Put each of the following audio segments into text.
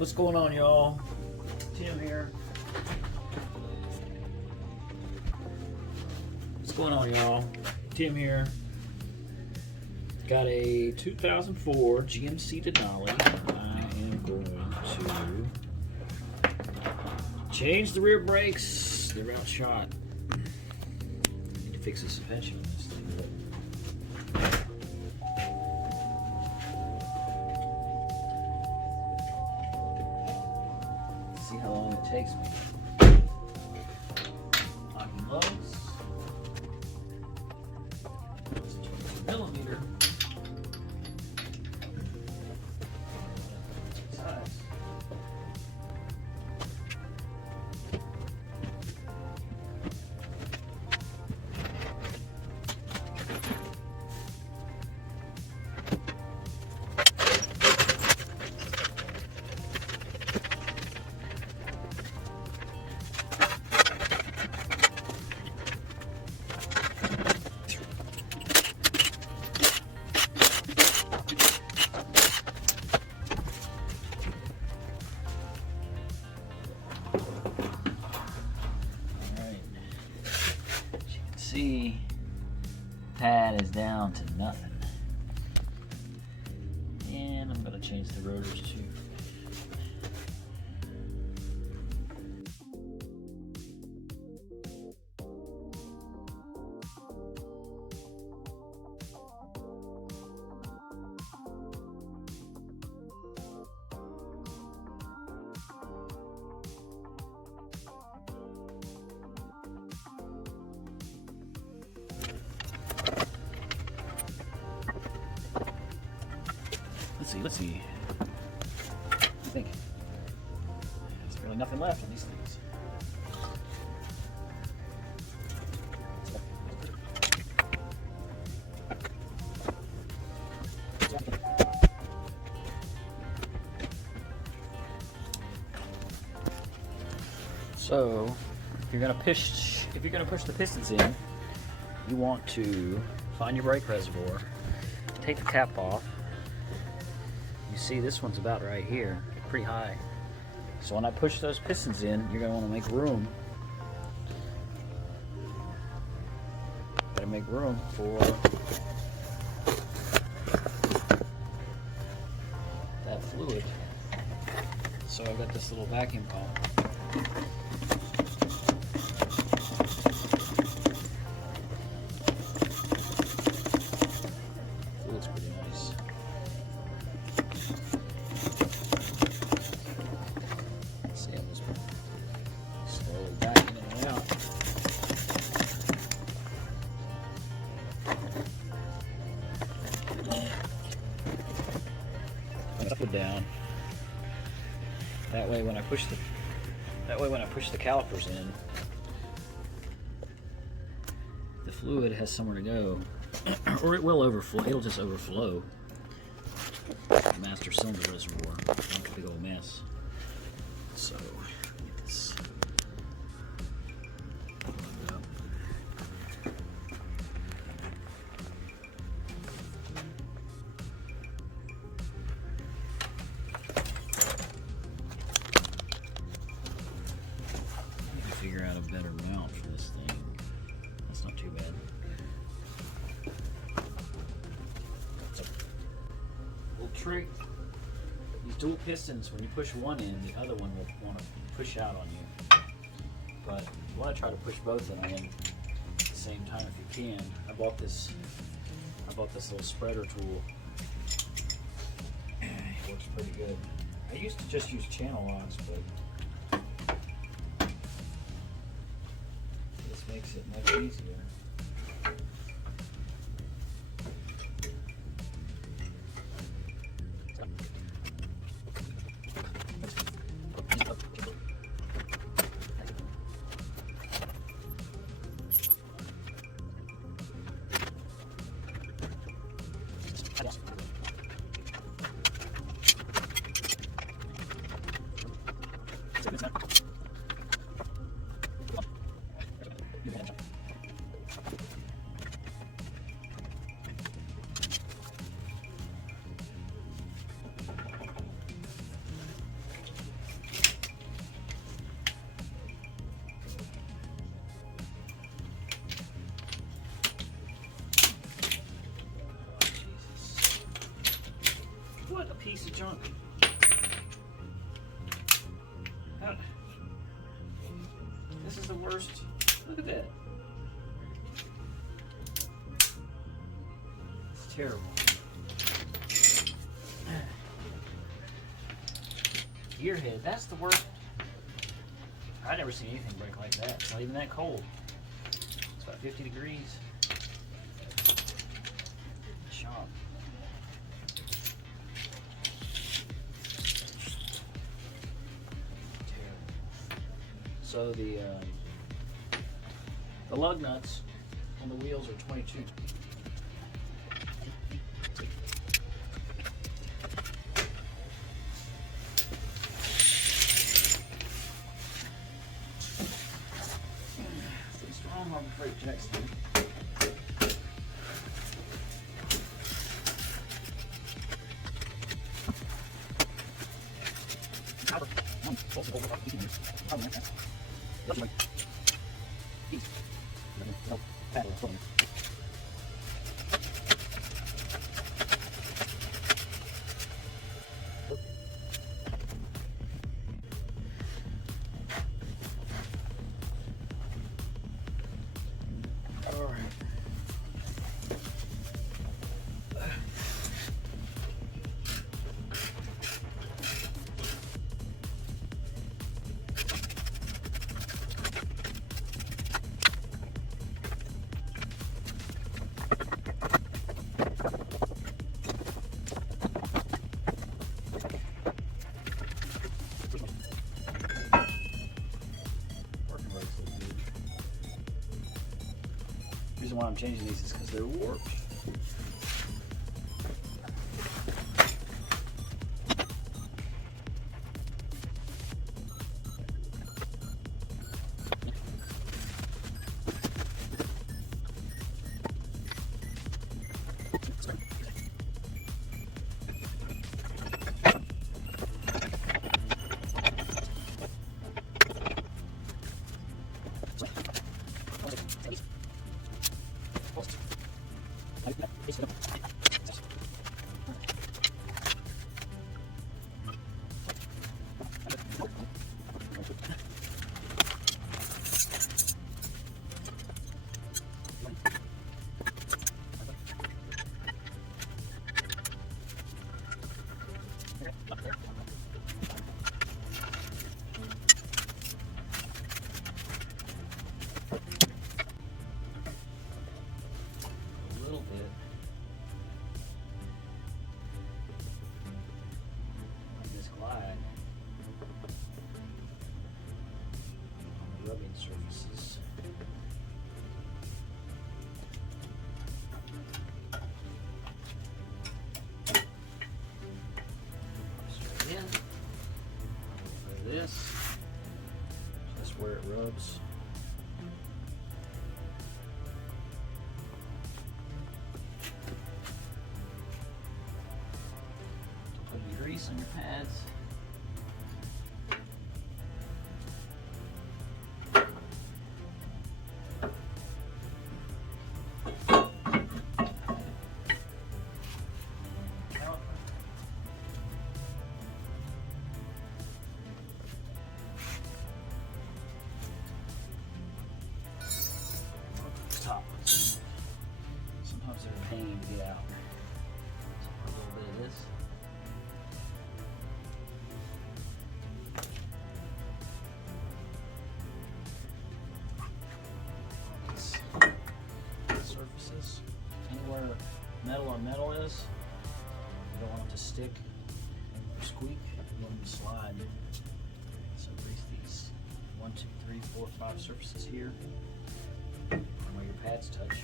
What's going on, y'all? Tim here. What's going on, y'all? Tim here. Got a 2004 GMC Denali. I am going to change the rear brakes. They're outshot. Need to fix the suspension on this thing. See how long it takes me. Locking loads. It's 22mm. Size. See, pad is down to nothing, and I'm going to change the rotors too. Let's see. I think there's really nothing left in these things. So, if you're gonna push the pistons in, you want to find your brake reservoir, take the cap off. You see this one's about right here, pretty high. So when I push those pistons in, you're going to want to make room. Got to make room for that fluid. So I've got this little vacuum pump. Fluid's pretty nice. Down. That way when I push the calipers in, the fluid has somewhere to go. Or it will overflow. It'll just overflow the master cylinder reservoir. It's a big old mess. So get this plugged up. Figure out a better mount for this thing. That's not too bad. Little trick. These dual pistons, when you push one in, the other one will want to push out on you. But you want to try to push both of them in at the same time if you can. I bought this little spreader tool. It works pretty good. I used to just use channel locks, but makes it much easier. piece of junk. This is the worst. Look at that. It's terrible. Gearhead, that's the worst. I've never seen anything break like that. It's not even that cold. It's about 50 degrees. Shop. So the lug nuts on the wheels are 22. Strong Harbor Freight Jackson. All right. The reason why I'm changing these is because they're warped. Rubbing surfaces. Straight in. Over this. Just where it rubs. Put your grease on your pads. Top ones. Sometimes they're a pain to get out. So a little bit of this. Surfaces. Anywhere metal on metal is, you don't want it to stick or squeak. You want them to slide. So grease these 1, 2, 3, 4, 5 surfaces here. Where your pads touch.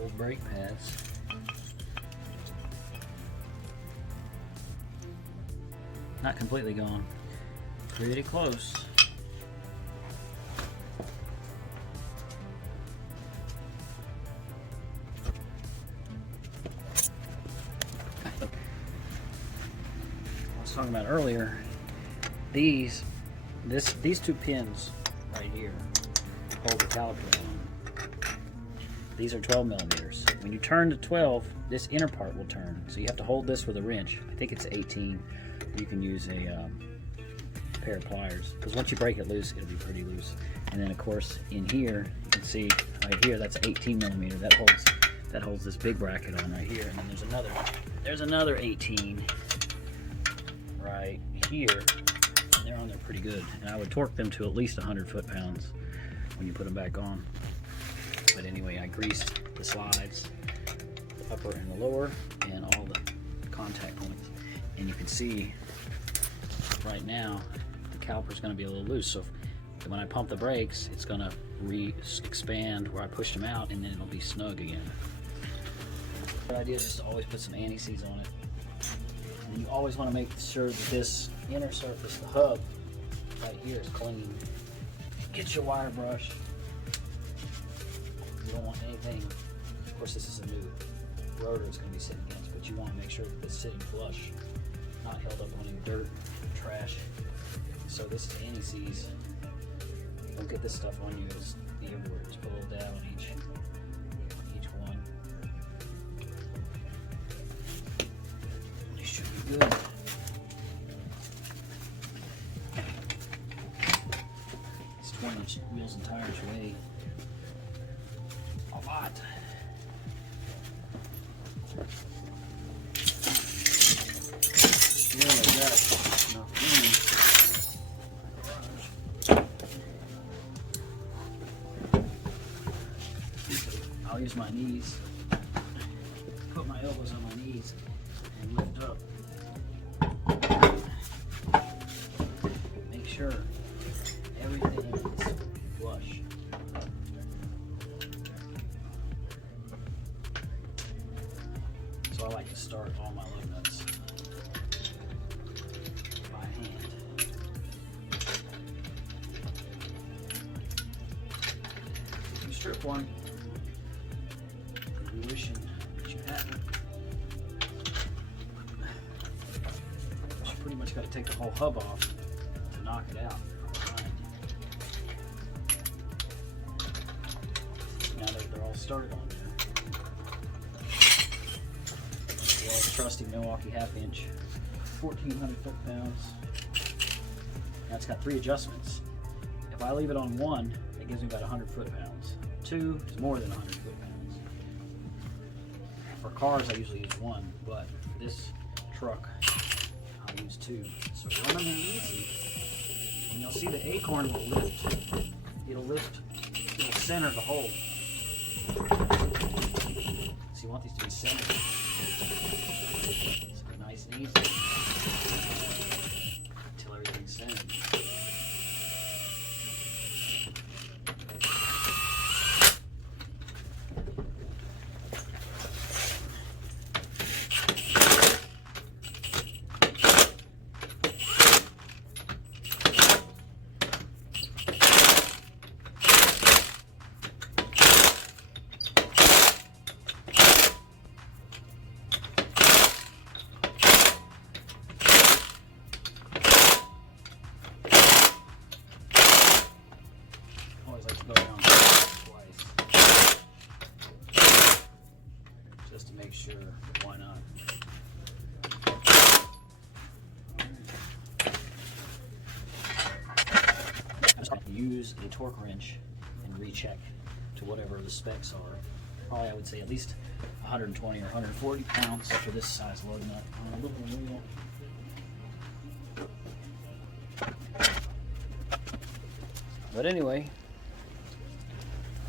Old brake pads. Not completely gone. Pretty close. I was talking about earlier, these two pins right here hold the caliper on. These are 12 millimeters. When you turn to 12, this inner part will turn. So you have to hold this with a wrench. I think it's 18. You can use a pair of pliers, because once you break it loose, it'll be pretty loose. And then of course in here, you can see right here, that's 18 millimeter. That holds this big bracket on right here. And then there's another 18 right here. And they're on there pretty good. And I would torque them to at least 100 foot-pounds when you put them back on. But anyway, I greased the slides, the upper and the lower, and all the contact points. And you can see right now the caliper is going to be a little loose. So when I pump the brakes, it's going to expand where I pushed them out, and then it'll be snug again. The idea is just to always put some anti-seize on it. And you always want to make sure that this inner surface, the hub right here, is clean. Get your wire brush. You don't want anything, of course this is a new rotor it's going to be sitting against, but you want to make sure that it's sitting flush, not held up on any dirt, trash. So this is anti-seize. Don't get this stuff on you, it'll be everywhere. Just put a little dab on each one. It should be good. This 20-inch wheels and tires weigh a lot. Really got enough room. I'll use my knees, put my elbows on my knees and lift up. Make sure everything is flush. So I like to start all my lug nuts by hand. If you strip one, you're wishing that you hadn't. You pretty much got to take the whole hub off to knock it out. Now they're all started on there. The old trusty Milwaukee half-inch, 1,400 foot-pounds. Now it's got 3 adjustments. If I leave it on 1, it gives me about 100 foot-pounds. 2 is more than 100 foot-pounds. For cars, I usually use 1, but for this truck, I'll use 2. So run them in easy, and you'll see the acorn will lift. It'll lift, it'll center the hole. So you want these to be centered. So they're nice and easy until everything's centered. Go down twice just to make sure. Why not? Use a torque wrench and recheck to whatever the specs are. Probably I would say at least 120 or 140 pounds for this size lug nut on a little wheel. But anyway,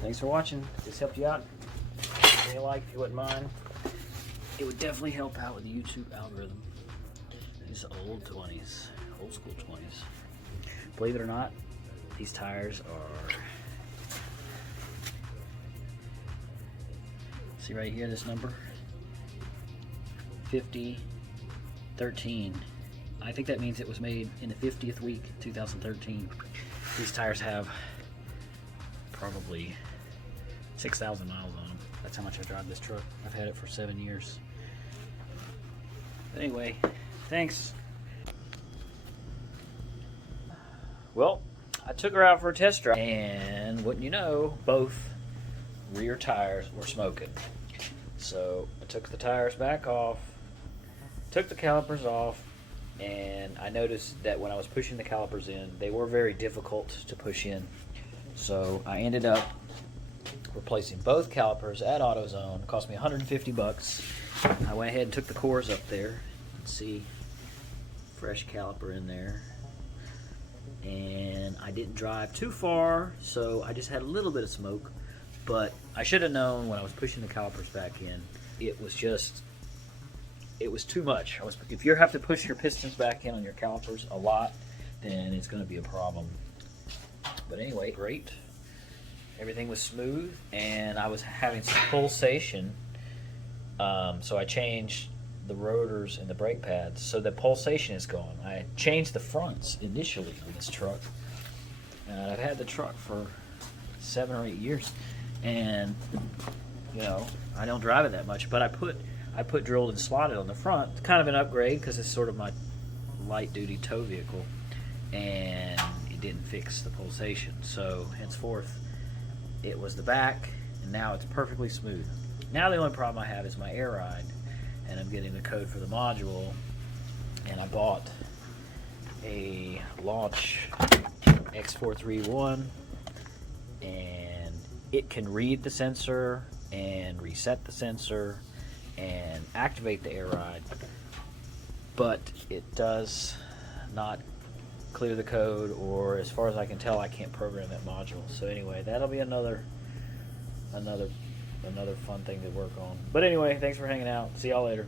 thanks for watching. If this helped you out, if you like, if you wouldn't mind, it would definitely help out with the YouTube algorithm. These old 20s, old school 20s. Believe it or not, these tires are, see right here, this number, 5013. I think that means it was made in the 50th week, 2013. These tires have probably 6,000 miles on them. That's how much I drive this truck. I've had it for 7 years. But anyway, thanks. Well, I took her out for a test drive, and wouldn't you know, both rear tires were smoking. So I took the tires back off, took the calipers off, and I noticed that when I was pushing the calipers in, they were very difficult to push in. So I ended up replacing both calipers at AutoZone. It cost me 150 bucks. I went ahead and took the cores up there. You can see fresh caliper in there. And I didn't drive too far, so I just had a little bit of smoke. But I should have known when I was pushing the calipers back in, it was too much. If you have to push your pistons back in on your calipers a lot, then it's going to be a problem. But anyway, great. Everything was smooth, and I was having some pulsation. So I changed the rotors and the brake pads, so the pulsation is gone. I changed the fronts initially on this truck, and I've had the truck for 7 or 8 years, and you know, I don't drive it that much, but I put drilled and slotted on the front. It's kind of an upgrade because it's sort of my light duty tow vehicle, and it didn't fix the pulsation, so henceforth it was the back, and now it's perfectly smooth. Now the only problem I have is my air ride, and I'm getting the code for the module, and I bought a Launch X431, and it can read the sensor and reset the sensor and activate the air ride, but it does not clear the code, or as far as I can tell, I can't program that module. So anyway, that'll be another fun thing to work on. But anyway, thanks for hanging out. See y'all later.